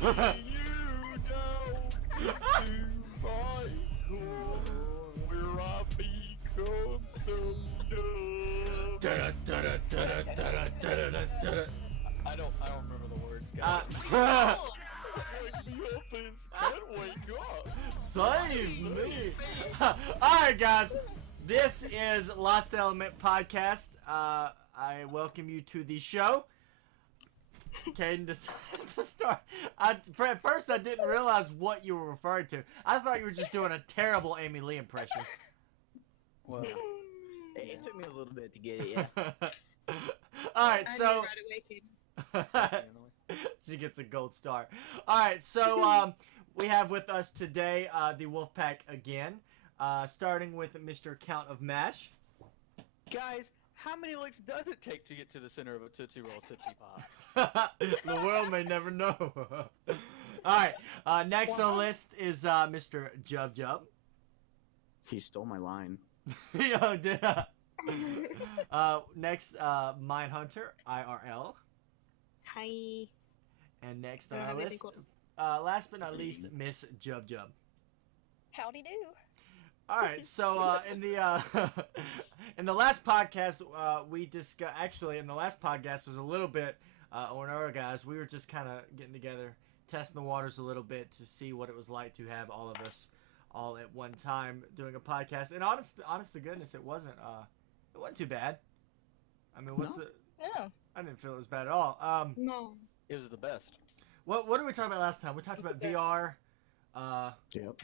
where I become so dumb. I don't remember the words, guys. Wake me up and wake up. Save me! Alright, guys. This is Lost Element Podcast. I welcome you to the show. Caden decided to start. At first, I didn't realize what you were referring to. I thought you were just doing a terrible Amy Lee impression. Well, it took me a little bit to get it, yeah. Alright, so... right away, She gets a gold star. Alright, so we have with us today the Wolfpack again. Starting with Mr. Count of Mash. guys, how many licks does it take to get to the center of a Tootsie Roll Tootsie Pop? The world may never know. Alright, next on the list is Mr. Jub Jub. He stole my line. Yo, did next, Mindhunter, IRL. Hi. And next on our list, last but not least, Miss Jub Jub. Howdy do. All right, so in the last podcast, we discussed. Actually, in the last podcast was a little bit on our guys. We were just kind of getting together, testing the waters a little bit to see what it was like to have all of us all at one time doing a podcast. And honest to goodness, it wasn't too bad. I mean, No. I didn't feel it was bad at all. No. It was the best. What did we talk about last time? We talked about Best. VR. Yep.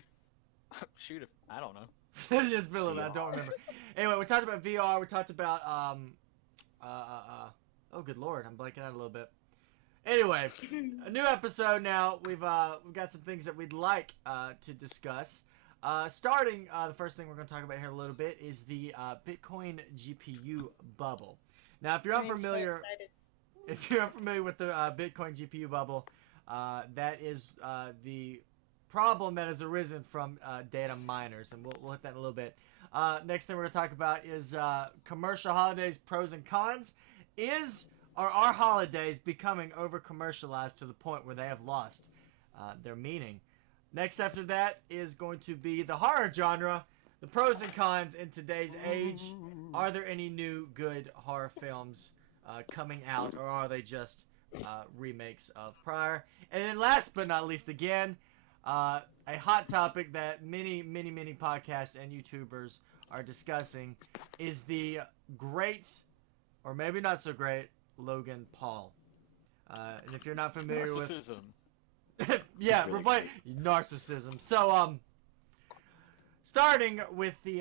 Shoot, I don't know. Just feel it. I don't remember. Anyway, we talked about VR. We talked about oh, good lord, I'm blanking out a little bit. Anyway, a new episode now. We've got some things that we'd like to discuss. Starting, the first thing we're going to talk about here a little bit is the Bitcoin GPU bubble. Now, if you're unfamiliar, with the Bitcoin GPU bubble, that is the problem that has arisen from data miners, and we'll hit that in a little bit. Next thing we're going to talk about is commercial holidays, pros and cons. Are our holidays becoming over-commercialized to the point where they have lost their meaning? Next after that is going to be the horror genre, the pros and cons in today's age. Are there any new good horror films coming out, or are they just remakes of prior? And then last but not least again, a hot topic that many podcasts and YouTubers are discussing is the great, or maybe not so great, Logan Paul. And if you're not familiar Narcissism. with... yeah, Really replace narcissism. So, starting with the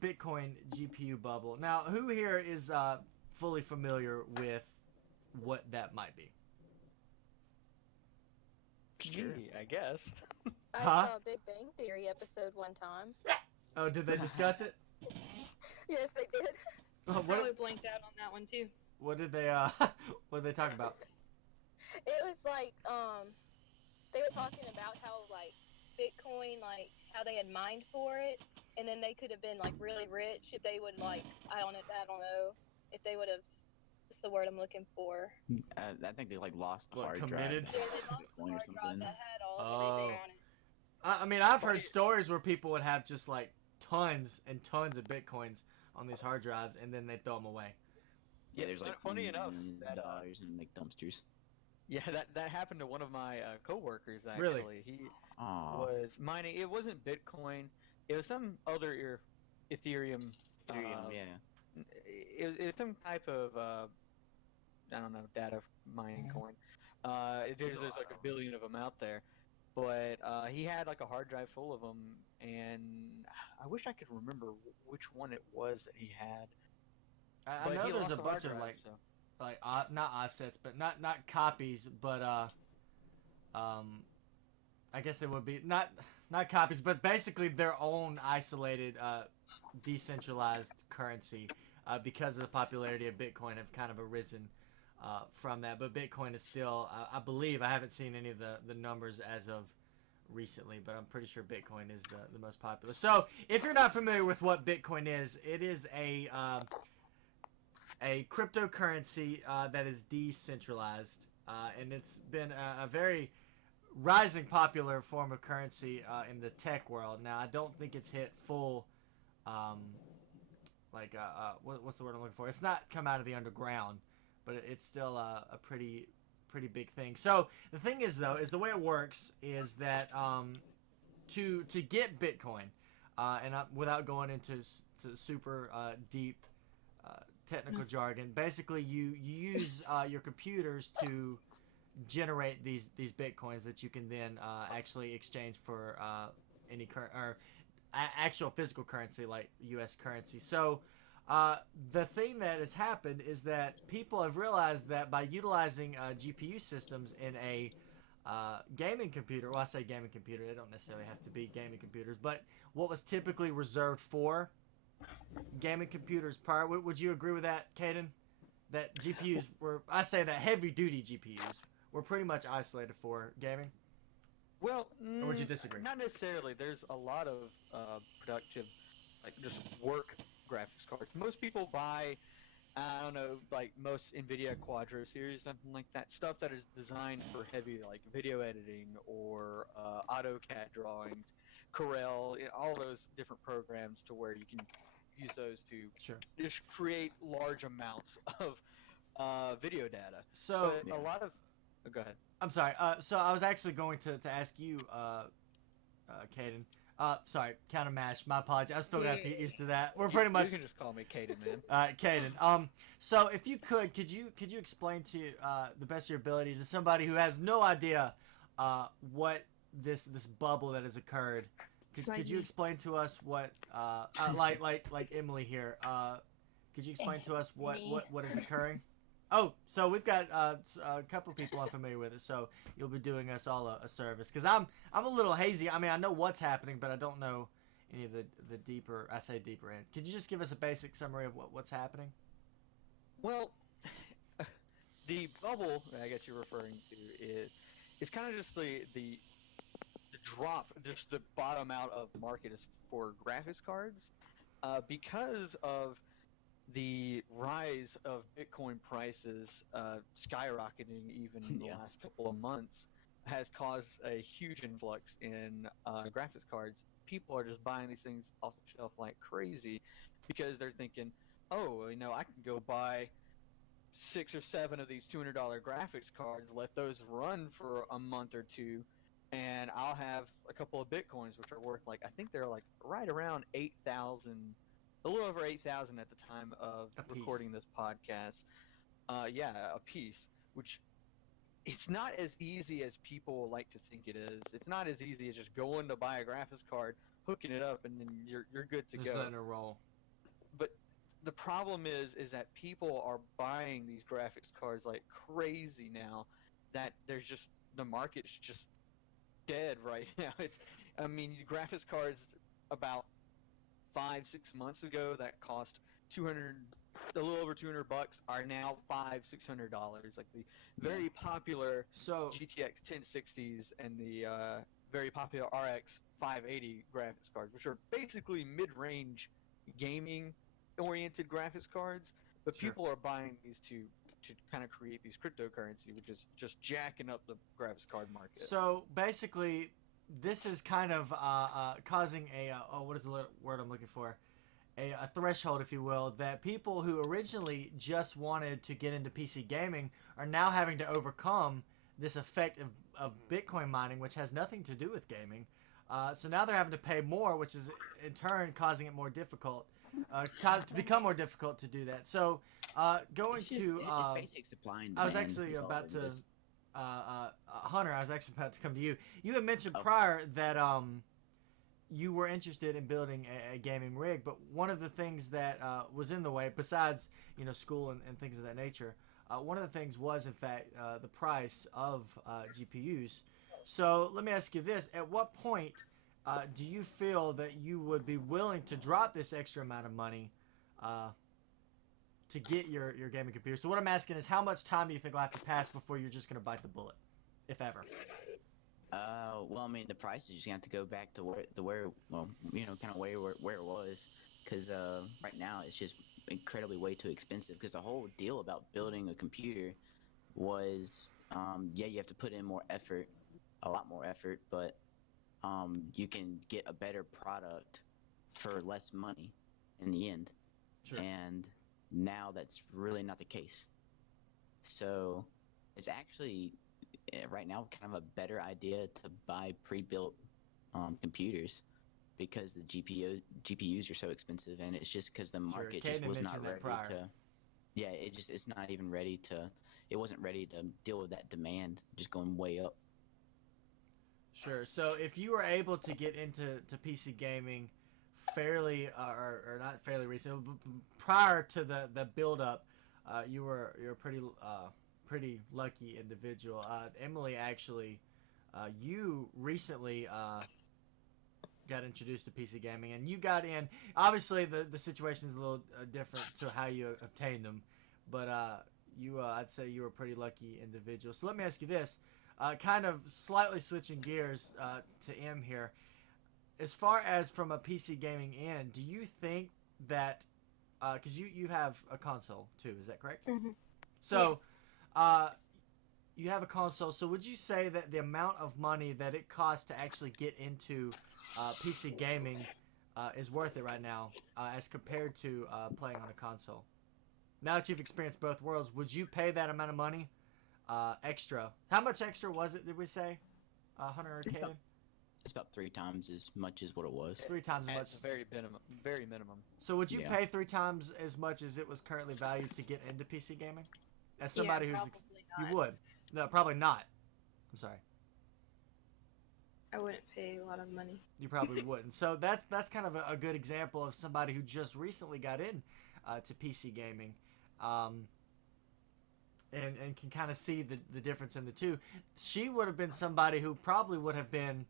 Bitcoin GPU bubble. Now, who here is fully familiar with what that might be? Sure. Me, I guess. I Huh? saw a Big Bang Theory episode one time. Oh, did they discuss it? Yes, they did. Probably blanked out on that one too. What did they what did they talk about? It was like, they were talking about how, like, Bitcoin, like, how they had mined for it, and then they could have been, like, really rich if they would, like, I don't know, if they would have, what's the word I'm looking for? I think they lost the What, hard committed? drive. Yeah, they lost the Bitcoin or hard drive something. that had all Oh. everything on it. I mean, I've heard stories where people would have just like tons and tons of Bitcoins on these hard drives, and then they throw them away. Yeah, there's like Funny enough, millions that, of dollars in like dumpsters. Yeah, that happened to one of my coworkers actually. Really? He Aw. was mining. It wasn't Bitcoin. It was some other Ethereum. Ethereum, yeah. It was some type of I don't know, data mining coin. There's like a billion of them out there, but he had like a hard drive full of them, and I wish I could remember which one it was that he had. I But know he there's lost a the bunch hard of drive, like so. not offsets, but not copies, but I guess they would be not copies, but basically their own isolated decentralized currency because of the popularity of Bitcoin have kind of arisen from that. But Bitcoin is still, I believe, I haven't seen any of the numbers as of recently, but I'm pretty sure Bitcoin is the most popular. So if you're not familiar with what Bitcoin is, it is a cryptocurrency that is decentralized, and it's been a very rising popular form of currency in the tech world. Now, I don't think it's hit full, what's the word I'm looking for? It's not come out of the underground, but it's still a pretty big thing. So the thing is, though, is the way it works is that to get Bitcoin, without going into super deep technical jargon, basically you use your computers to generate these Bitcoins that you can then actually exchange for any actual physical currency like U.S. currency. So the thing that has happened is that people have realized that by utilizing GPU systems in a gaming computer, well, I say gaming computer, they don't necessarily have to be gaming computers, but what was typically reserved for gaming computers prior, would you agree with that, Caden? That GPUs were, I say that heavy-duty GPUs were pretty much isolated for gaming? Well, or would you disagree? Not necessarily. There's a lot of productive, like just work graphics cards. Most people buy, I don't know, like most NVIDIA Quadro series, something like that. Stuff that is designed for heavy, like video editing or AutoCAD drawings, Corel, all those different programs to where you can use those to just create large amounts of video data. So but a lot of, oh, go ahead. I'm sorry. So I was actually going to ask you, Caden. Sorry, counter mash. My apologies. I'm still gonna have to get used to that. We're pretty much. You can just call me Caden, man. All right, Caden. So if you could you explain to the best of your ability to somebody who has no idea what this bubble that has occurred? Could you explain to us what like Emily here? Could you explain to us what is occurring? Oh, so we've got a couple of people unfamiliar with it, so you'll be doing us all a service. Because I'm a little hazy. I mean, I know what's happening, but I don't know any of the deeper, I say deeper end. Could you just give us a basic summary of what's happening? Well, the bubble, I guess you're referring to, is kind of just the drop, just the bottom out of the market is for graphics cards, because of the rise of Bitcoin prices skyrocketing even in the last couple of months has caused a huge influx in graphics cards. People are just buying these things off the shelf like crazy because they're thinking, oh, I can go buy 6 or 7 of these $200 graphics cards, let those run for a month or two, and I'll have a couple of Bitcoins, which are worth I think they're right around 8,000. A little over 8,000 at the time of recording this podcast. A piece, which it's not as easy as people like to think it is. It's not as easy as just going to buy a graphics card, hooking it up, and then you're good to go. Letting it roll. But the problem is that people are buying these graphics cards like crazy now. That there's just the market's just dead right now. Graphics cards about 5-6 months ago that cost a little over $200 are now $500-600. Like the very popular GTX 1060s and the very popular RX 580 graphics cards, which are basically mid-range gaming oriented graphics cards, but people are buying these to kind of create these cryptocurrency, which is just jacking up the graphics card market. So basically, this is kind of causing what is the word I'm looking for? A threshold, if you will, that people who originally just wanted to get into PC gaming are now having to overcome this effect of Bitcoin mining, which has nothing to do with gaming. So now they're having to pay more, which is in turn causing it more difficult, to become more difficult to do that. So it's basic supply and demand. I was actually about to. Hunter, I was actually about to come to you. You had mentioned prior that you were interested in building a gaming rig, but one of the things that was in the way, besides school and things of that nature, one of the things was in fact the price of GPUs. So let me ask you this: at what point do you feel that you would be willing to drop this extra amount of money to get your gaming computer? So what I'm asking is, how much time do you think will have to pass before you're just going to bite the bullet, if ever? Well, the price is just going to have to go back to where it was, because right now it's just incredibly way too expensive. Because the whole deal about building a computer was, you have to put in more effort a lot more effort, but you can get a better product for less money in the end. Sure. And now that's really not the case. So it's actually right now kind of a better idea to buy pre-built computers because the GPUs are so expensive, and it's just because the market just Kaden was not mentioned that ready prior. to. Yeah, it's not even ready to. It wasn't ready to deal with that demand just going way up. Sure. So if you were able to get into PC gaming fairly, or not fairly recent, prior to the build up, you're a pretty lucky individual. Emily, actually, you recently got introduced to PC gaming, and you got in. Obviously, the situation is a little different to how you obtained them, but I'd say you were a pretty lucky individual. So let me ask you this. Kind of slightly switching gears to M here. As far as from a PC gaming end, do you think that because you have a console too, is that correct? Mm-hmm. So, you have a console. So would you say that the amount of money that it costs to actually get into PC gaming is worth it right now as compared to playing on a console? Now that you've experienced both worlds, would you pay that amount of money? Extra. How much extra was it, did we say? Hunter or Kaden? It's about 3 times as much as what it was. 3 times as At much. the very minimum. Very minimum. So would you Yeah. pay 3 times as much as it was currently valued to get into PC gaming? As somebody yeah, who's... probably not. You would. No, probably not. I'm sorry. I wouldn't pay a lot of money. You probably wouldn't. So that's kind of a good example of somebody who just recently got in to PC gaming. And can kind of see the difference in the two. She would have been somebody who probably would have been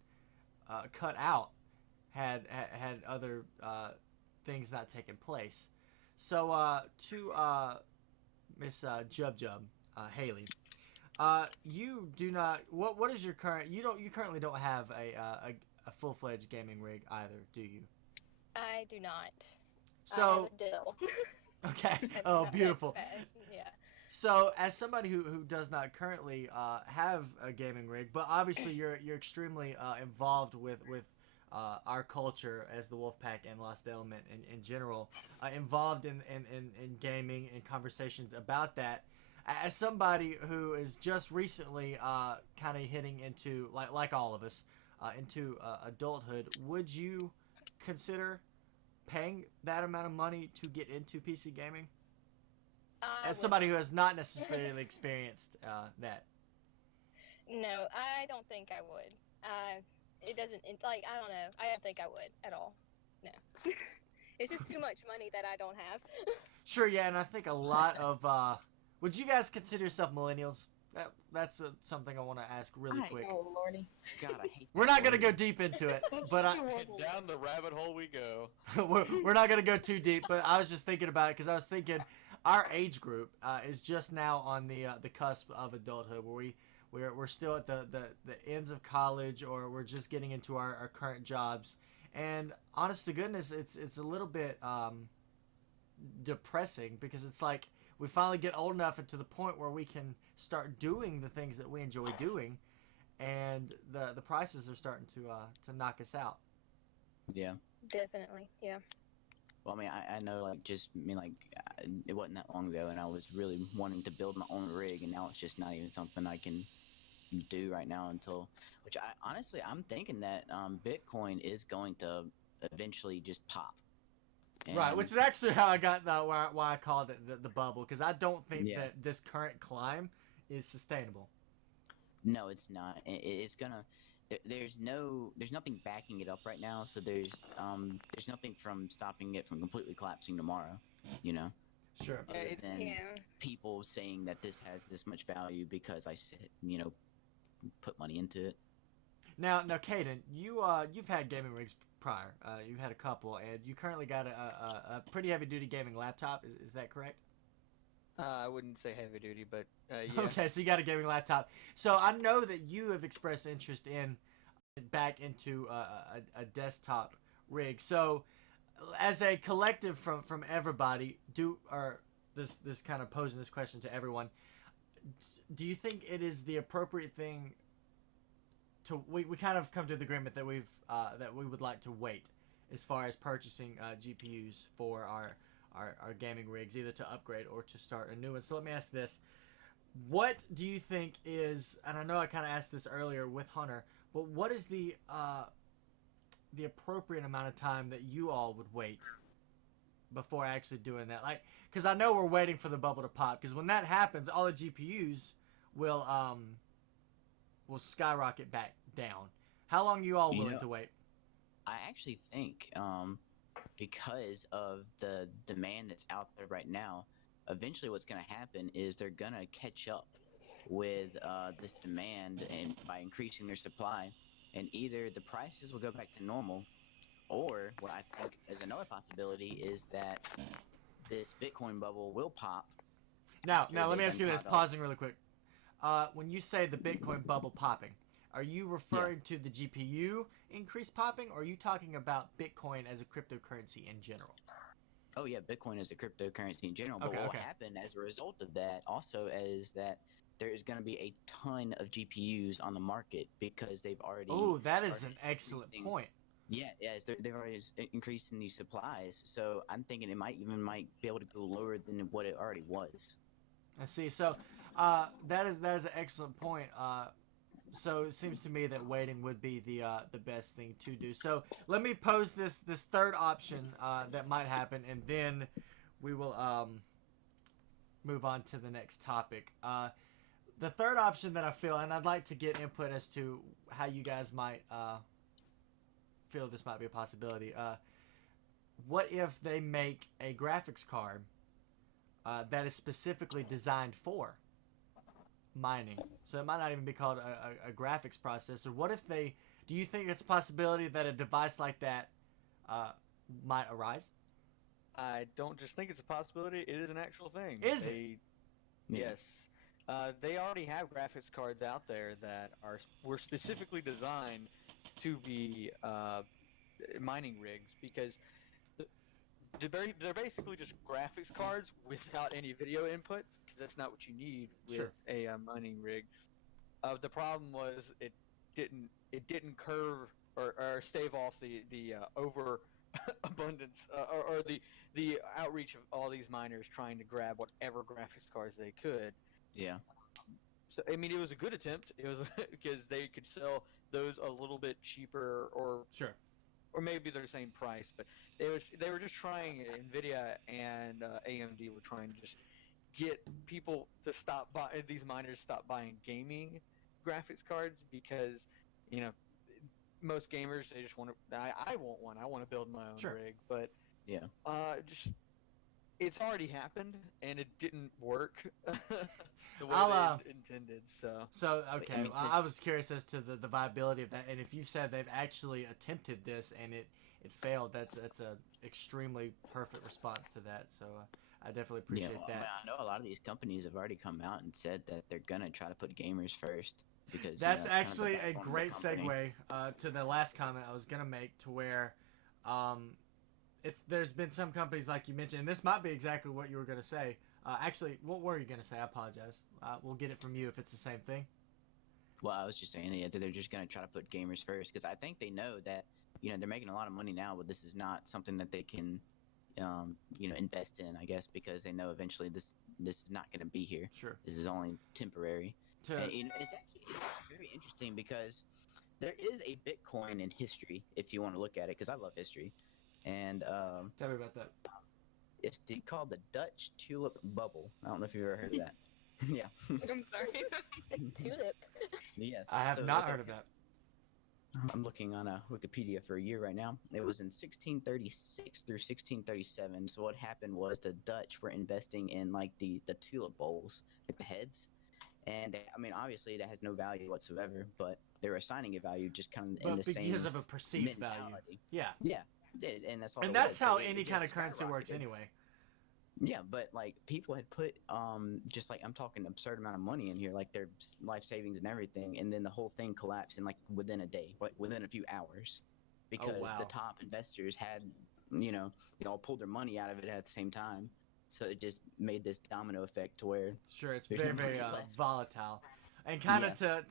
cut out had other things not taken place. So to Miss Jub Haley, you do not. What is your current? You currently don't have a full-fledged gaming rig either, do you? I do not. So I have a dill. okay. I do Oh, not beautiful. express, yeah. So, as somebody who does not currently have a gaming rig, but obviously you're extremely involved with our culture as the Wolfpack and Lost Element in general, involved in gaming and conversations about that. As somebody who is just recently kind of hitting into, like all of us, into adulthood, would you consider paying that amount of money to get into PC gaming? As somebody who has not necessarily experienced that. No, I don't think I would. It doesn't. It's like I don't know. I don't think I would at all. No, it's just too much money that I don't have. Sure, yeah, and I think a lot of. Would you guys consider yourself millennials? That's something I want to ask really quick. Oh lordy. God, I hate. We're not gonna go deep into it, but Down the rabbit hole we go. we're not gonna go too deep. But I was just thinking about it because I was thinking our age group is just now on the cusp of adulthood, where we're still at the ends of college, or we're just getting into our current jobs. And honest to goodness, it's a little bit depressing because it's like we finally get old enough and to the point where we can start doing the things that we enjoy doing, and the prices are starting to knock us out. Yeah. Definitely, yeah. Well, I mean, I know, like, it wasn't that long ago, and I was really wanting to build my own rig, and now it's just not even something I can do right now which I'm thinking that Bitcoin is going to eventually just pop. Right, which is actually how I got why I called it the bubble, because I don't think that this current climb is sustainable. No, it's not. It's gonna. There's nothing backing it up right now, so there's nothing from stopping it from completely collapsing tomorrow. You know. Sure. Other than Yeah. people saying that this has this much value because I said, put money into it. Now, Kaden, you've had gaming rigs prior. You've had a couple, and you currently got a pretty heavy duty gaming laptop. Is that correct? I wouldn't say heavy duty, but yeah. Okay, so you got a gaming laptop. So I know that you have expressed interest in back into a desktop rig. So as a collective from everybody, this kind of posing this question to everyone, do you think it is the appropriate thing we kind of come to the agreement that that we would like to wait as far as purchasing GPUs for our gaming rigs, either to upgrade or to start a new one. So let me ask this: what do you think is, and I know I kind of asked this earlier with Hunter, but what is the appropriate amount of time that you all would wait before actually doing that? Like, because I know we're waiting for the bubble to pop, because when that happens, all the GPUs will skyrocket back down. How long are you all willing to wait? I actually think because of the demand that's out there right now, eventually what's going to happen is they're going to catch up with this demand, and by increasing their supply, and either the prices will go back to normal, or what I think is another possibility is that this Bitcoin bubble will pop. Now let me ask you this, pausing really quick. When you say the Bitcoin bubble popping, are you referring to the GPU increase popping, or are you talking about Bitcoin as a cryptocurrency in general? Oh yeah, Bitcoin is a cryptocurrency in general, but what will happen as a result of that also is that there is going to be a ton of GPUs on the market because they've already... Oh, that is an excellent point. Yeah, they've already increased in these supplies, so I'm thinking it might be able to go lower than what it already was. I see. So that is an excellent point. So it seems to me that waiting would be the best thing to do. So let me pose this third option that might happen, and then we will move on to the next topic. The third option that I feel, and I'd like to get input as to how you guys might feel this might be a possibility. What if they make a graphics card that is specifically designed for mining? So it might not even be called a graphics processor. What if they... Do you think it's a possibility that a device like that might arise? I don't just think it's a possibility. It is an actual thing. Is it? Yes. They already have graphics cards out there that were specifically designed to be mining rigs, because they're basically just graphics cards without any video inputs, because that's not what you need with a mining rig. The problem was it didn't curve or stave off the over abundance or the outreach of all these miners trying to grab whatever graphics cards they could. Yeah. So I mean, it was a good attempt. It was because they could sell those a little bit cheaper, or maybe they're the same price, but they were just trying. Nvidia and AMD were trying to just get people to these miners stop buying gaming graphics cards, because most gamers, they just want to. I want one. I want to build my own rig, but it's already happened and it didn't work the way they intended. So okay, I was curious as to the viability of that, and if you said they've actually attempted this and it failed, that's a extremely perfect response to that. So I definitely appreciate that. I know a lot of these companies have already come out and said that they're gonna try to put gamers first, because that's actually a great segue to the last comment I was gonna make, to where there's been some companies, like you mentioned, and this might be exactly what you were gonna say. Actually, what were you gonna say? I apologize. We'll get it from you if it's the same thing. Well, I was just saying that they're just gonna try to put gamers first, because I think they know that they're making a lot of money now, but this is not something that they can invest in, I guess, because they know eventually this is not going to be here. Sure. This is only temporary. And, it's actually very interesting, because there is a Bitcoin in history, if you want to look at it, because I love history. And tell me about that. It's called the Dutch Tulip Bubble. I don't know if you've ever heard of that. Yeah. I'm sorry. Tulip. Yes. I have not heard of that. I'm looking on Wikipedia for a year right now. It was in 1636 through 1637. So what happened was the Dutch were investing in like the tulip bowls, like the heads, and obviously that has no value whatsoever, but they were assigning a value just kind of in the same because of a perceived value. Yeah. Yeah. And that's all. And that's how any kind of currency works anyway. Yeah, but like people had put just like, I'm talking absurd amount of money in here, like their life savings and everything, and then the whole thing collapsed in like within a day, like within a few hours, because the top investors had they all pulled their money out of it at the same time, so it just made this domino effect to where it's very very volatile. And kind of to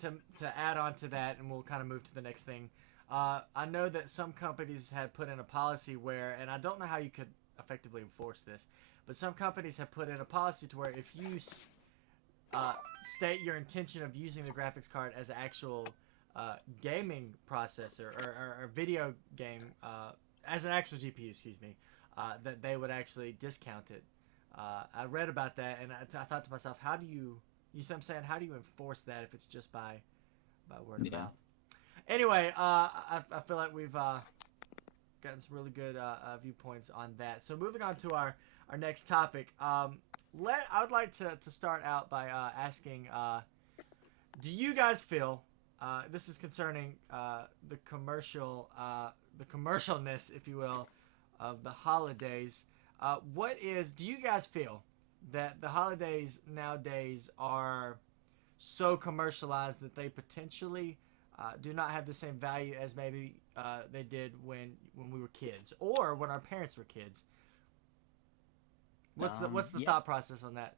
add on to that, and we'll kind of move to the next thing. I know that some companies had put in a policy where, and I don't know how you could effectively enforce this, but some companies have put in a policy to where if you state your intention of using the graphics card as an actual gaming processor or video game, as an actual GPU, excuse me, that they would actually discount it. I read about that, and I thought to myself, how do you see what I'm saying? How do you enforce that if it's just by word of mouth? Anyway, I feel like we've gotten some really good viewpoints on that. So moving on to our next topic. I would like to start out by asking, do you guys feel, this is concerning the commercialness, if you will, of the holidays. Do you guys feel that the holidays nowadays are so commercialized that they potentially do not have the same value as maybe they did when we were kids or when our parents were kids? What's the thought process on that?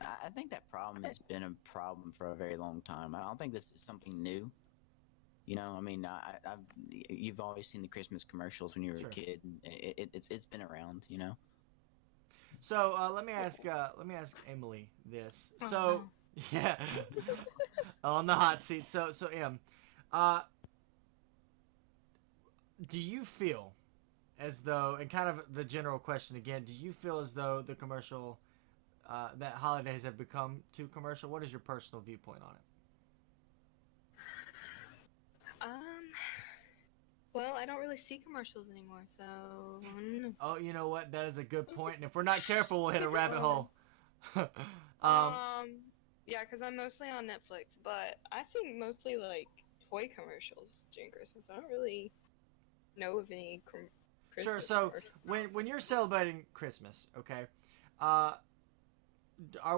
I think that problem has been a problem for a very long time. I don't think this is something new. You know, I mean, you've always seen the Christmas commercials when you were a kid. It's been around, you know. So let me ask Emily this. So yeah, on the hot seat. So Em, do you feel as though, and kind of the general question again, do you feel as though the commercial that holidays have become too commercial? What is your personal viewpoint on it? Well, I don't really see commercials anymore, so I don't know. Oh, you know what? That is a good point. And if we're not careful, we'll hit a rabbit hole. Yeah, because I'm mostly on Netflix, but I see mostly like toy commercials during Christmas. I don't really know of any Christmas Sure. So commercials. when you're celebrating Christmas, okay, are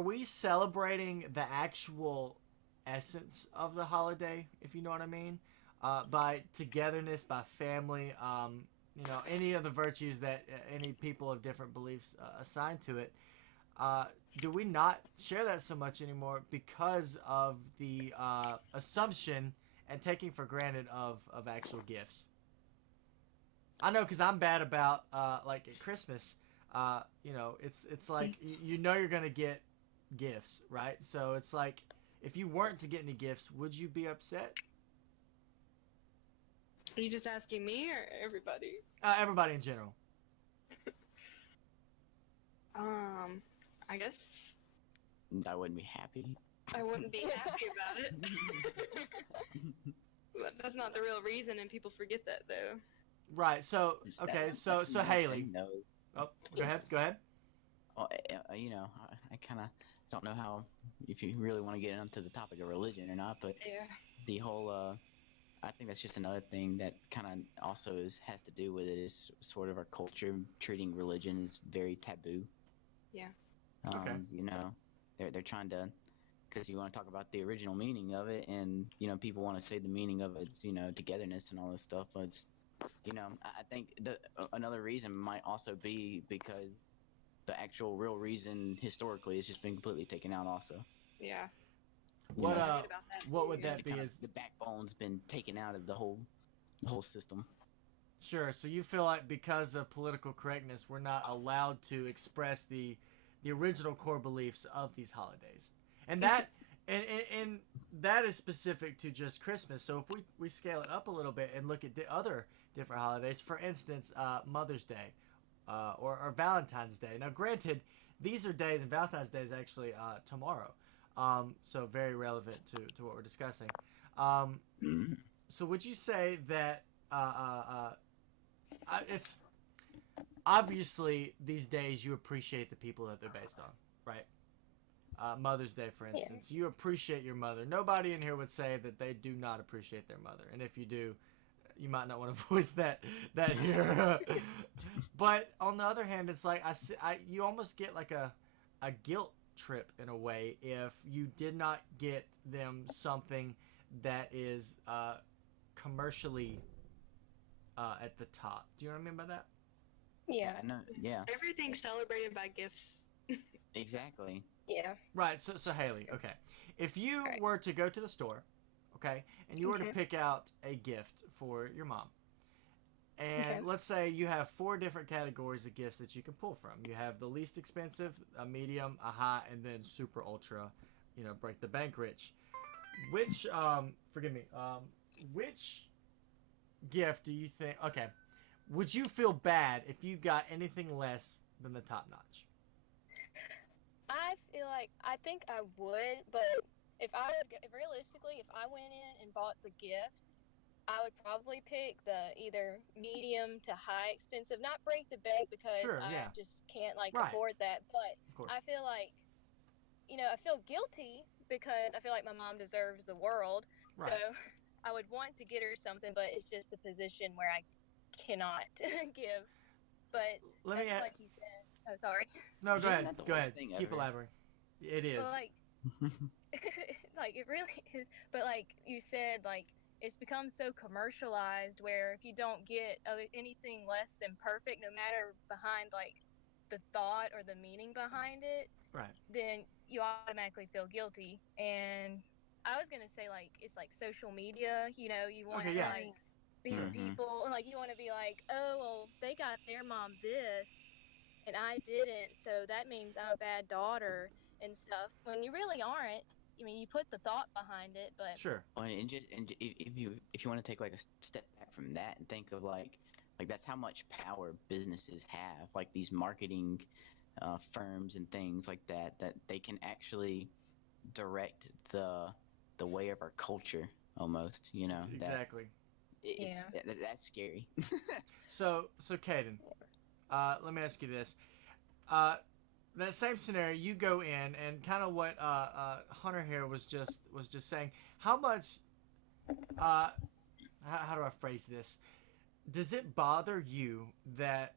we celebrating the actual essence of the holiday, if you know what I mean? By togetherness, by family, you know, any of the virtues that any people of different beliefs assign to it. Do we not share that so much anymore because of the assumption and taking for granted of actual gifts? I know, because I'm bad about, like at Christmas, you know, it's like, you know you're going to get gifts, right? So it's like, if you weren't to get any gifts, would you be upset? Are you just asking me or everybody? Everybody in general. I guess I wouldn't be happy. I wouldn't be happy about it. But that's not the real reason, and people forget that, though. Right. So okay. So Haley. Oh, go ahead. Go ahead. Well, you know, I kind of don't know how, if you really want to get into the topic of religion or not, but Yeah. the whole I think that's just another thing that kind of also has to do with it, is sort of our culture treating religion as very taboo. Yeah. Okay. You know, they're trying to, because you want to talk about the original meaning of it, and you know, people want to say the meaning of it, you know, togetherness and all this stuff. But it's, you know, I think another reason might also be because the actual real reason historically has just been completely taken out also. Yeah. What I forget about that what too. would that be? Is the backbone's been taken out of the whole system. Sure. So you feel like because of political correctness, we're not allowed to express the original core beliefs of these holidays, and that and that is specific to just Christmas. So if we scale it up a little bit and look at the other different holidays, for instance, Mother's Day, or Valentine's Day. Now, granted, these are days, and Valentine's Day is actually tomorrow. So very relevant to what we're discussing. So would you say that it's obviously these days you appreciate the people that they're based on, right? Mother's Day, for instance, you appreciate your mother. Nobody in here would say that they do not appreciate their mother, and if you do, you might not want to voice that here. But on the other hand, it's like you almost get like a guilt trip in a way if you did not get them something that is commercially at the top. Do you know what I mean by that? Yeah. No, yeah. Everything's celebrated by gifts. Exactly. Yeah. Right. So Haley, okay, if you Right. were to go to the store, okay, and you were to Okay. pick out a gift for your mom, and Okay. let's say you have 4 different categories of gifts that you can pull from. You have the least expensive, a medium, a high, and then super ultra, break the bank rich. Which forgive me, which gift do you think? Okay, would you feel bad if you got anything less than the top notch? I feel like I think I would, but realistically, if I went in and bought the gift, I would probably pick the either medium to high expensive, not break the bank because Sure. I Yeah. just can't like Right. afford that. But Of course. I feel like, I feel guilty because I feel like my mom deserves the world. Right. So I would want to get her something, but it's just a position where I cannot give. But Let me. that's like you said. Oh, sorry. No, go Isn't ahead. that the Go worst ahead. thing Keep ever? elaborating. It is. Well, like, like it really is. But like you said, like it's become so commercialized where if you don't get anything less than perfect, no matter behind like the thought or the meaning behind it, Right. then you automatically feel guilty. And I was gonna say like it's like social media. You want Okay, to yeah. like beat Mhm. people, and like you want to be like, oh well, they got their mom this, and I didn't, so that means I'm a bad daughter and stuff. When you really aren't. I mean, you put the thought behind it, but Sure. Well, if you want to take like a step back from that and think of like that's how much power businesses have, like these marketing firms and things like that they can actually direct the way of our culture almost. That Exactly. that's scary. So, Caden, let me ask you this. That same scenario, you go in and kind of what Hunter here was just saying. How much? How do I phrase this? Does it bother you that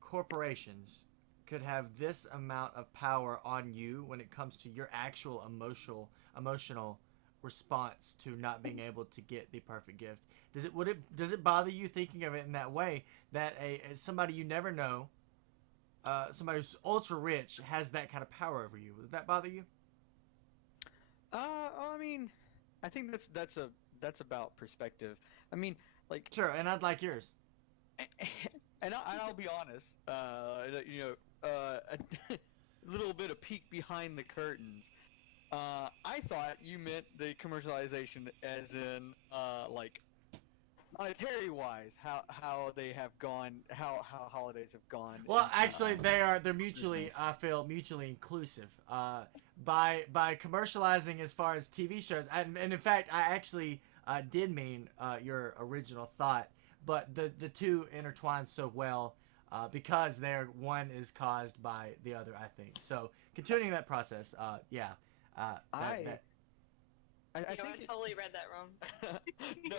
corporations could have this amount of power on you when it comes to your actual emotional response to not being able to get the perfect gift? Does it bother you thinking of it in that way that somebody you never know, somebody who's ultra rich has that kind of power over you? Would that bother you? I mean, I think that's about perspective. I mean, like, Sure, and I'd like yours. and I'll be honest. A little bit of peek behind the curtains. I thought you meant the commercialization as in like monetary wise, how they have gone, how holidays have gone. Well, into, actually, they're mutually. business. I feel mutually inclusive. By commercializing as far as TV shows, and in fact, I actually did mean your original thought, but the two intertwine so well because one is caused by the other. I think so. Continuing that process, yeah. I I think totally read that wrong. no,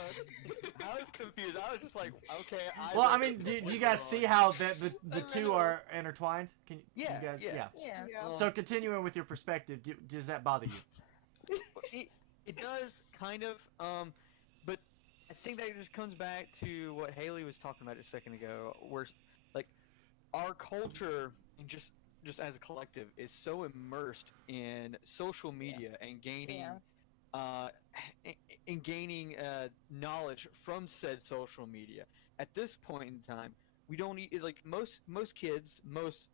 I was confused. I was just like, okay. Well, I read mean, this do you completely guys wrong. see how the two are intertwined? Can Yeah, you guys? yeah. yeah. Yeah. So continuing with your perspective, does that bother you? It does kind of, but I think that just comes back to what Haley was talking about just a second ago, where like our culture and just as a collective is so immersed in social media and gaining Yeah. uh, in gaining knowledge from said social media. At this point in time, we don't need like most kids, most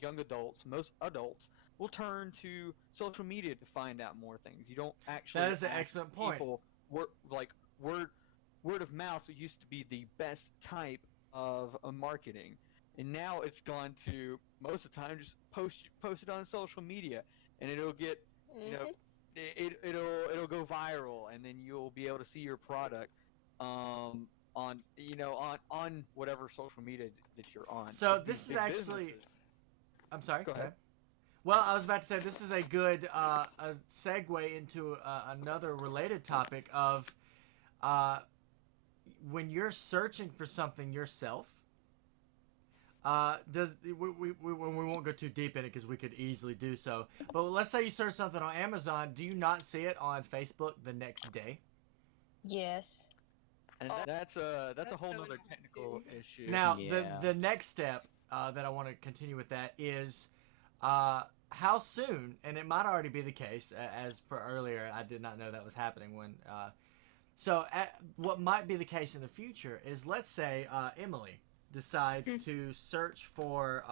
young adults, most adults will turn to social media to find out more things. You don't actually. That is an ask excellent point. People, like word of mouth used to be the best type of marketing, and now it's gone to most of the time just post it on social media, and it'll get you know it'll go viral, and then you'll be able to see your product on on whatever social media that you're on. So But this these is big actually. businesses- I'm sorry. Go ahead. Well, I was about to say this is a good a segue into another related topic of when you're searching for something yourself. We won't go too deep in it because we could easily do so. But let's say you search something on Amazon. Do you not see it on Facebook the next day? Yes. And Oh, that's a that's whole so nother annoying technical too. issue. Now, Yeah. the next step that I want to continue with that is how soon, and it might already be the case, as per earlier, I did not know that was happening when. What might be the case in the future is, let's say Emily decides to search for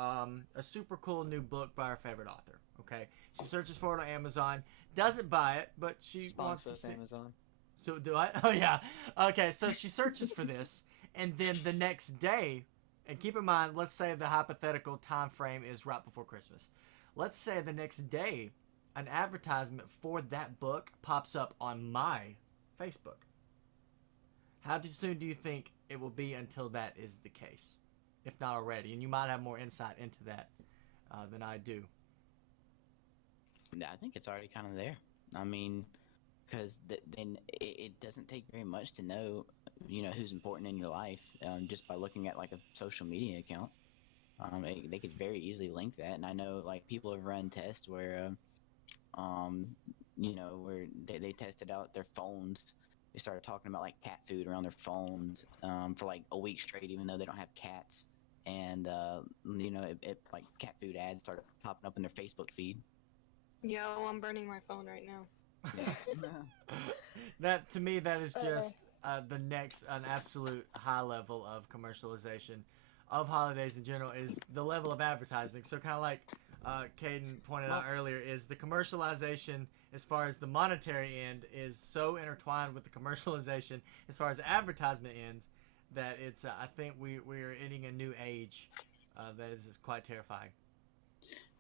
a super cool new book by her favorite author. Okay, she searches for it on Amazon, doesn't buy it, but she wants to see. Amazon. So do I? Oh yeah. Okay, so she searches for this, and then the next day, and keep in mind, let's say the hypothetical time frame is right before Christmas. Let's say the next day, an advertisement for that book pops up on my Facebook. How soon do you think it will be until that is the case, if not already? And you might have more insight into that than I do. I think it's already kind of there. I mean, because then it doesn't take very much to know, who's important in your life, just by looking at like a social media account. They could very easily link that, and I know like people have run tests where, where they tested out their phones. They started talking about like cat food around their phones for like a week straight, even though they don't have cats, and it like cat food ads started popping up in their Facebook feed. Yo, I'm burning my phone right now. That to me, that is just an absolute high level of commercialization of holidays in general, is the level of advertisement. So kind of like Caden pointed out earlier, is the commercialization as far as the monetary end is so intertwined with the commercialization as far as advertisement ends that it's I think we're entering a new age that is quite terrifying.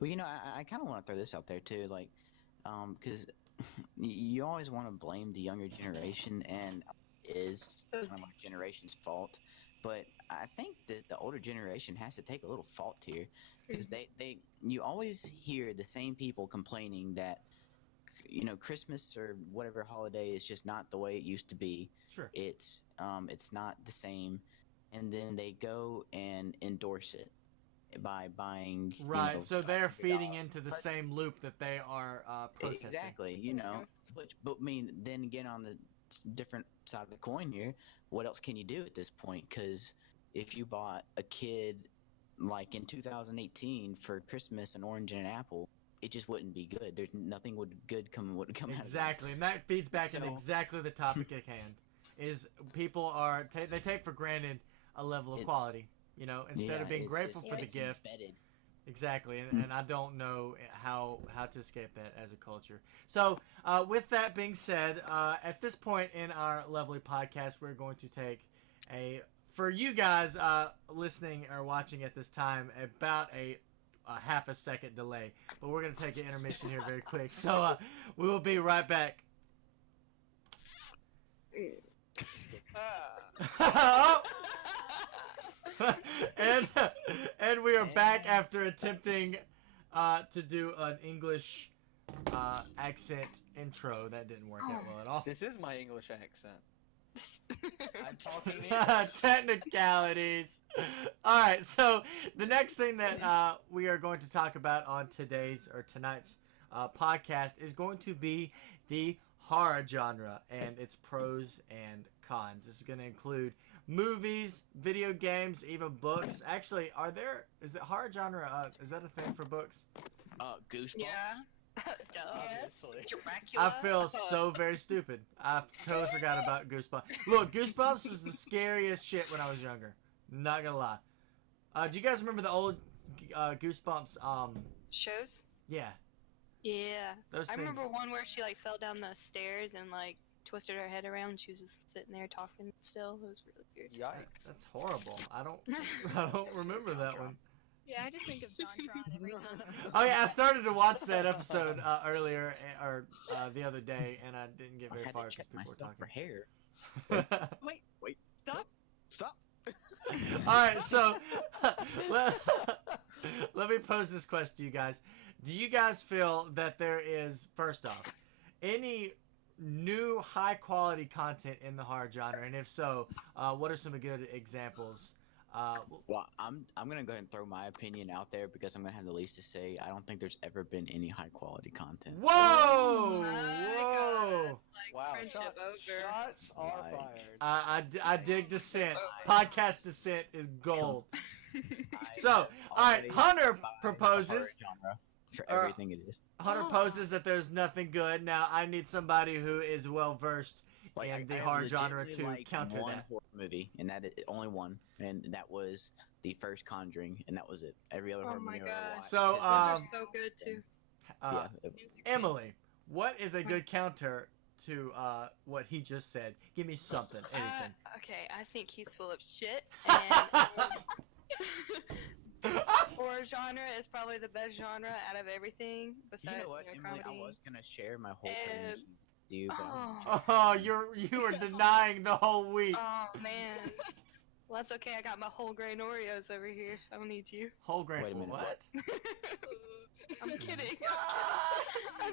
Well, I kind of want to throw this out there too, like, because you always want to blame the younger generation, and is kind of our generation's fault. But I think that the older generation has to take a little fault here, because you always hear the same people complaining that, Christmas or whatever holiday is just not the way it used to be. Sure. It's not the same, and then they go and endorse it by buying. Right, so they're feeding $500 into the presents. same loop that they are protesting. Exactly, but I mean, then again, on the different side of the coin here, what else can you do at this point? Because if you bought a kid like in 2018 for Christmas an orange and an apple, it just wouldn't be good. There's nothing would come out of that. Exactly, and that feeds back into So- exactly the topic at hand. Is people are they take for granted a level of It's- quality, instead of being it's grateful just- for the it's gift. embedded. Exactly, and I don't know how to escape that as a culture. So, with that being said, at this point in our lovely podcast, we're going to take for you guys listening or watching at this time, about a half a second delay. But we're going to take an intermission here very quick. So, we will be right back. and we are back after attempting to do an English accent intro. That didn't work out well at all. This is my English accent. I'm talking Technicalities. All right, so the next thing that we are going to talk about on tonight's podcast is going to be the horror genre and its pros and cons. This is going to include movies, video games, even books. Actually, is the horror genre, is that a thing for books? Goosebumps. Yeah. Duh. Yes. Dracula. I feel so very stupid. I totally forgot about Goosebumps. Look, Goosebumps was the scariest shit when I was younger. Not gonna lie. Do you guys remember the old Goosebumps? Shows? Yeah. Yeah. Those I things. remember one where she like fell down the stairs and like twisted her head around and she was just sitting there talking still. It was really weird. Yikes. That's horrible. I don't remember that one. Yeah, I just think of JonTron every time. Oh yeah, I started to watch that episode earlier or the other day, and I didn't get I very had far to because check people myself for were hair. talking. Wait, stop. Stop. All right, so let me pose this question to you guys. Do you guys feel that there is, first off, any new high-quality content in the horror genre? And if so, what are some good examples? Well, I'm gonna go ahead and throw my opinion out there because I'm gonna have the least to say. I don't think there's ever been any high quality content. Whoa! My Whoa! God. Like Wow, friendship over. shots are Like- fired. I dig Descent. Podcast Descent is gold. I So, have all right, already Hunter defined the proposes. horror genre. for Or- everything it is. Hunter Oh. poses that there's nothing good. Now I need somebody who is well versed Like in the I horror genre legitimately to like counter one that. horror movie, and only one, and that was the first Conjuring, and that was it. Every other Oh horror my movie I ever gosh. watched. So, Those just- are so good too. Uh, yeah, Emily, what is a good counter to what he just said? Give me something, anything. Okay, I think he's full of shit. And horror genre is probably the best genre out of everything you besides know what, Emily? comedy. I was gonna share my whole And- thing with you, but Oh, Oh, you are denying the whole week. oh man. Well, that's okay. I got my whole grain Oreos over here. I don't need you. Whole grain. Wait a minute, What? I'm kidding.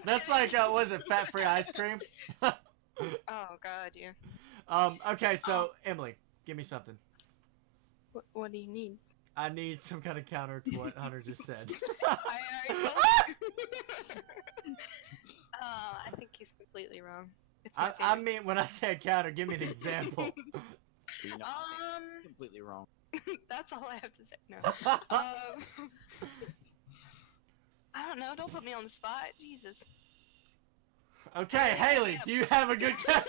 That's like was it fat-free ice cream? Oh god, yeah. Okay, so Emily, give me something. What do you need? I need some kind of counter to what Hunter just said. I already told you. I think he's completely wrong. It's my I favorite. mean, when I say a counter, give me an example. you know, I think you're completely wrong. That's all I have to say. No. I don't know. Don't put me on the spot. Jesus. Okay, Haley, do you have a good counter?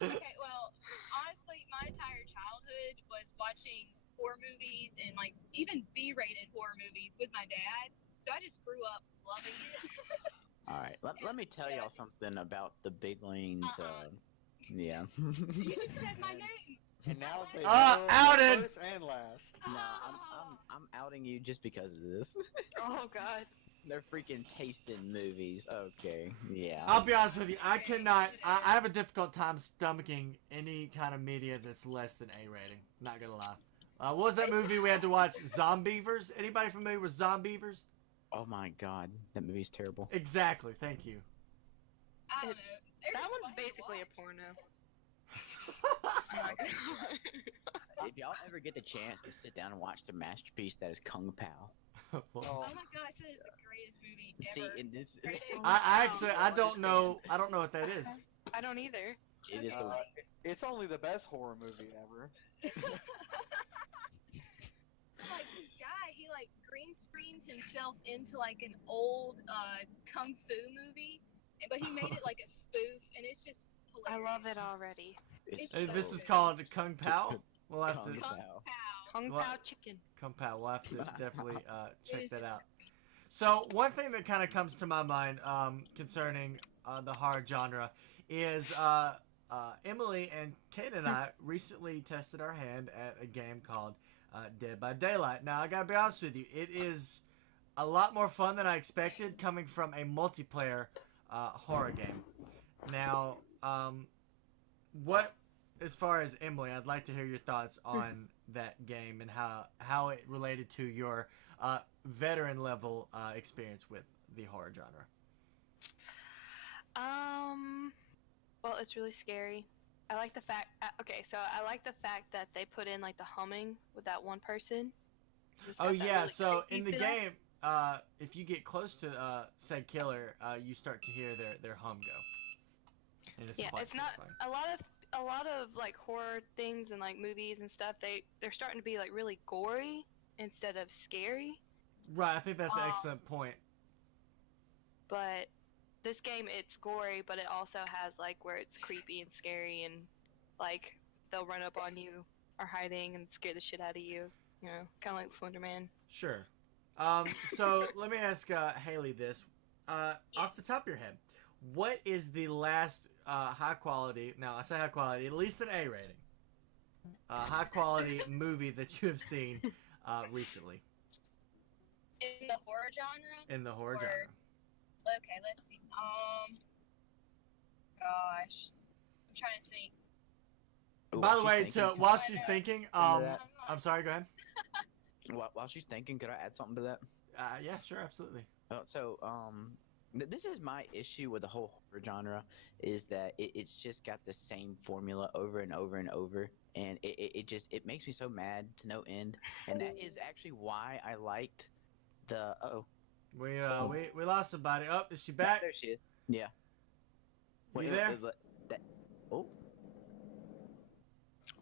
Okay, well, honestly, my entire childhood was watching horror movies and like even B-rated horror movies with my dad. So I just grew up loving it. All right, let me tell Yeah, y'all just- something about the big lanes. Yeah. You just said my name. And now they outed! first and last. No, I'm outing you just because of this. Oh god. They're freaking tasting movies. Okay, yeah. I'll be honest with you, I cannot. I have a difficult time stomaching any kind of media that's less than A rating. Not gonna lie. What was that movie we had to watch? Zombievers? Anybody familiar with Zombievers? Oh my god, that movie's terrible. Exactly. Thank you. I don't know. It's- They're That just one's fun to basically a watch. porno. If y'all ever get the chance to sit down and watch the masterpiece that is Kung Pao, Well, Oh my gosh, that is the greatest movie see ever. in this, Greatest. I actually I don't know what that is. I don't either. it is the It's only the best horror movie ever. Like this guy, he like green screened himself into like an old kung fu movie, but he made it like a spoof, and it's just I hilarious. love it already. it's Hey, This so is called Kung Pao. We'll have Kung to Pao. Pow. Kung What? Pao chicken. Kung Pao. We'll have to definitely It check is that just out. So one thing that kind of comes to my mind concerning the horror genre is Emily and Kate and I recently tested our hand at a game called Dead by Daylight. Now I gotta be honest with you, it is a lot more fun than I expected coming from a multiplayer horror game. Now, what as far as Emily, I'd like to hear your thoughts on that game and how it related to your veteran level experience with the horror genre. Well, it's really scary. I like the fact. Okay, so I like the fact that they put in like the humming with that one person. It's Oh got that yeah, really so creepy in the feel. game, if you get close to said killer, you start to hear their hum go. And Yeah, quite it's not terrifying. a lot of like horror things and like movies and stuff. They're starting to be like really gory instead of scary. Right, I think that's an excellent point. But this game, it's gory, but it also has like where it's creepy and scary, and like they'll run up on you or hiding and scare the shit out of you. You know, kind of like Slender Man. Sure. So let me ask Haley this. Off the Yes. top of your head, what is the last high quality, now I say high quality, at least an A rating, high quality movie that you have seen recently In the horror genre? in the horror Or- genre? Okay, let's see. Gosh. I'm trying to think. Ooh, By the she's way, thinking, while she's thinking, Remember that? I'm sorry, go ahead. while she's thinking, could I add something to that? Yeah, sure, absolutely. This is my issue with the whole horror genre, is that it's just got the same formula over and over and over, and it makes me so mad to no end, and that is actually why I liked the We lost somebody. Oh, is she back? There she is. Yeah. You there? That, oh.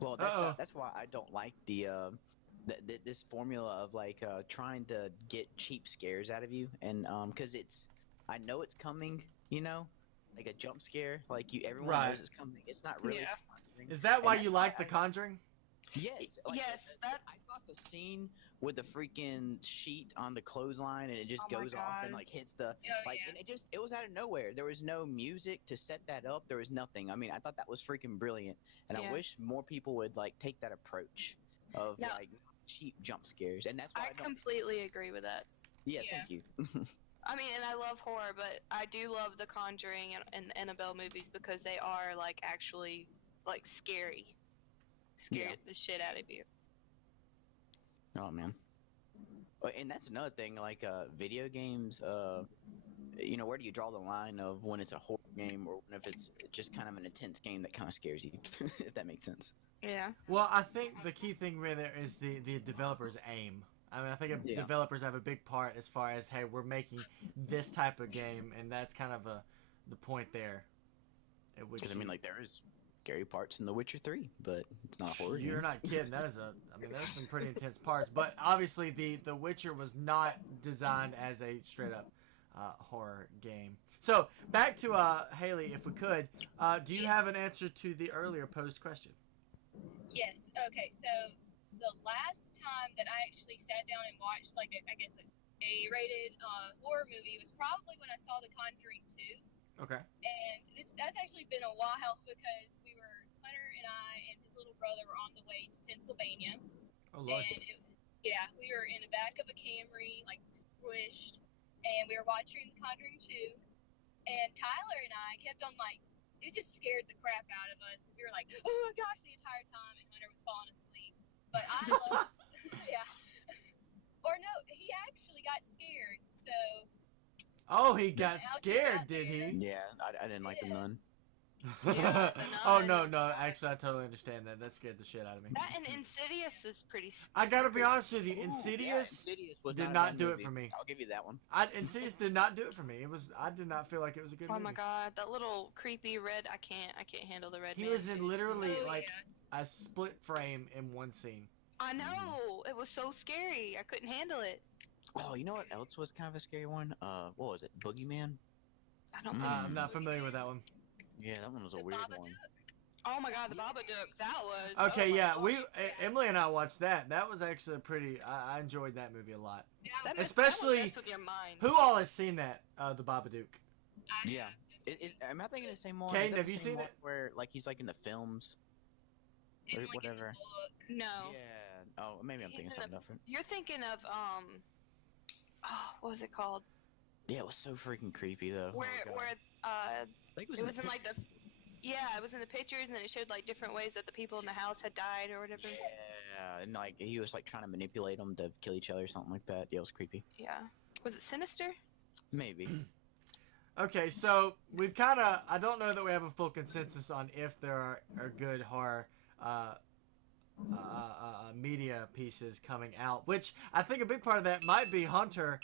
Well, Uh-oh. that's why I don't like the this formula of like trying to get cheap scares out of you, and because I know it's coming, you know, like a jump scare, like everyone Right. knows it's coming. It's not really. Yeah. surprising. Is that And why that's you like The Conjuring? Yes. Yes, that- I thought the scene with the freaking sheet on the clothesline and it just Oh my goes off and God. like hits the Oh, like, yeah. and it was out of nowhere. There was no music to set that up. There was nothing. I mean, I thought that was freaking brilliant, and Yeah. I wish more people would like take that approach of No. like cheap jump scares, and that's why I I don't. completely agree with that. Yeah, Yeah. thank you. I mean, and I love horror, but I do love the Conjuring and Annabelle movies because they are like actually like scary, scare the shit out of you. Oh man. And that's another thing, like video games. You know, where do you draw the line of when it's a horror game or if it's just kind of an intense game that kind of scares you, if that makes sense. Yeah. Well, I think the key thing with it is the developer's aim. I mean, I think Yeah. developers have a big part as far as, hey, we're making this type of game, and that's kind of the point there. Because I mean, like there is scary parts in The Witcher 3, but it's not a horror You're game. not kidding. There's some pretty intense parts, but obviously the Witcher was not designed as a straight up horror game. So back to Haley, if we could, do you have an answer to the earlier posed question? Yes. Okay. So the last time that I actually sat down and watched, like, I guess a rated horror movie was probably when I saw The Conjuring 2. Okay. And that's actually been a while because Hunter and I and his little brother were on the way to Pennsylvania. Oh Lord. And we were in the back of a Camry, like squished, and we were watching The Conjuring 2. And Tyler and I kept on like, it just scared the crap out of us because we were like, oh my gosh, the entire time, and Hunter was falling asleep. But I love, yeah. Or no, he actually got scared. So Oh, he got Ouch, scared, out did there. he? Yeah, I didn't like the Yeah. nun. Yeah, Oh no, no, actually I totally understand that. That scared the shit out of me. That and Insidious is pretty. I gotta be honest with you, Ooh, yeah, Insidious Insidious was did a not bad do it movie. for me. I'll give you that one. Insidious did not do it for me. I did not feel like it was a good Oh movie. my god, that little creepy red. I can't handle the red. He man. was in literally oh, like yeah. a split frame in one scene. I know it was so scary. I couldn't handle it. Oh, you know what else was kind of a scary one? What was it? Boogeyman? I don't. I'm not familiar with that one. Yeah, that one was a The weird Babadook. one. Oh my god, the Babadook. That was. Okay, oh my yeah, God. Emily and I watched that. That was actually pretty. I enjoyed that movie a lot. Yeah, That mess- especially- that would mess with your mind. Who all has seen that? The Babadook. I Yeah. have Am I thinking the same one? Kane, Is that have the you same seen one it? Where like he's like in the films? in, or like, in the whatever. book. No, Yeah. Oh, maybe I'm He's thinking in something different. you're thinking of oh, what was it called? Yeah, it was so freaking creepy though. Where Oh, God. where I think it was in like the. Yeah, it was in the pictures, and then it showed like different ways that the people in the house had died or whatever. Yeah, and like he was like trying to manipulate them to kill each other or something like that. Yeah, it was creepy. Yeah. Was it Sinister? Maybe. Okay, so we've kind of. I don't know that we have a full consensus on if there are good horror media pieces coming out, which I think a big part of that might be Hunter.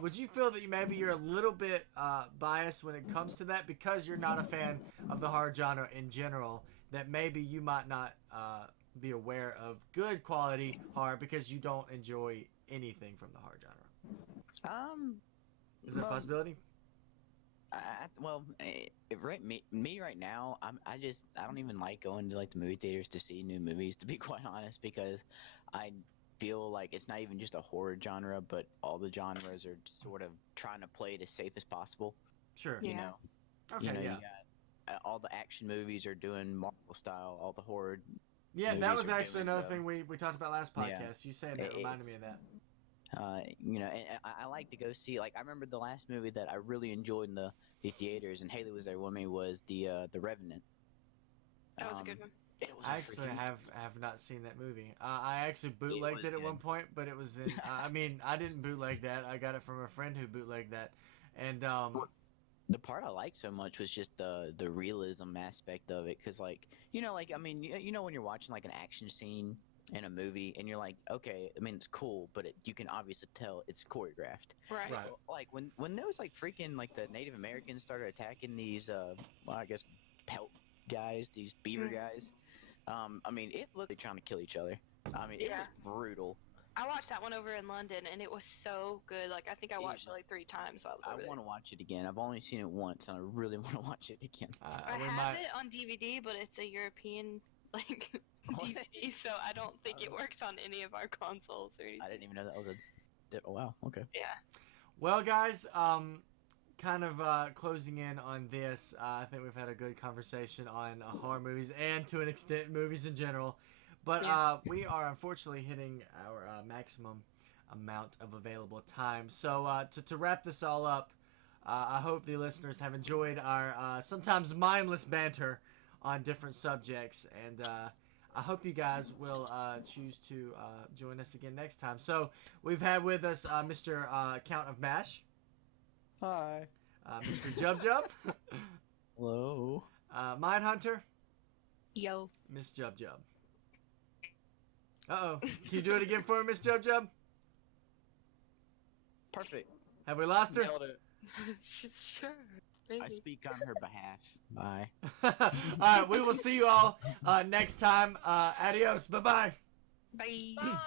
Would you feel that maybe you're a little bit biased when it comes to that because you're not a fan of the horror genre in general, that maybe you might not be aware of good quality horror because you don't enjoy anything from the horror genre? Is that a well, possibility? Me right now, I don't even like going to like the movie theaters to see new movies, to be quite honest, because I feel like it's not even just a horror genre, but all the genres are sort of trying to play it as safe as possible. Sure. You Yeah. know, Okay, you know, yeah. you got all the action movies are doing Marvel style, all the horror. Yeah, that movies was are actually doing another the- thing we talked about last Yeah. podcast. You saying that reminded me of that. You know, and I like to go see. Like, I remember the last movie that I really enjoyed in the theaters, and Haley was there with me. Was the Revenant. That was a good one. It was I a actually freaking- have not seen that movie. I actually bootlegged was it at good. one point, but it was in. I mean, I didn't bootleg that. I got it from a friend who bootlegged that, and The part I liked so much was just the realism aspect of it, because like like I mean you know when you're watching like an action scene in a movie and you're like, okay, I mean it's cool, but you can obviously tell it's choreographed. Right. Right. Like when those like freaking like the Native Americans started attacking these well, I guess pelt guys, these beaver guys. I mean, it looked like they're trying to kill each other. I mean, it Yeah. was brutal. I watched that one over in London, and it was so good. Like, I think I It watched it was- like 3 times while I was I over want to watch it again. I've only seen it once, and I really want to watch it again. there. I we have might. it on DVD, but it's a European like What? DVD, so I don't think it works on any of our consoles or anything. I didn't even know that was a. Oh, wow. Okay. Yeah. Well, guys, kind of closing in on this. I think we've had a good conversation on horror movies and, to an extent, movies in general. But Yeah. we are unfortunately hitting our maximum amount of available time. So to wrap this all up, I hope the listeners have enjoyed our sometimes mindless banter on different subjects, and I hope you guys will choose to join us again next time. So we've had with us Mr. Count of Mash, Hi. Mr. Jub Jub, Hello. Mind Hunter, Yo. Miss Jub Jub. Uh-oh. Can you do it again for me, Miss Jub Jub? Perfect. Have we lost her? Nailed it. Sure. Maybe. I speak on her behalf. Bye. All right, we will see you all next time. Adios. Bye-bye. Bye. Bye.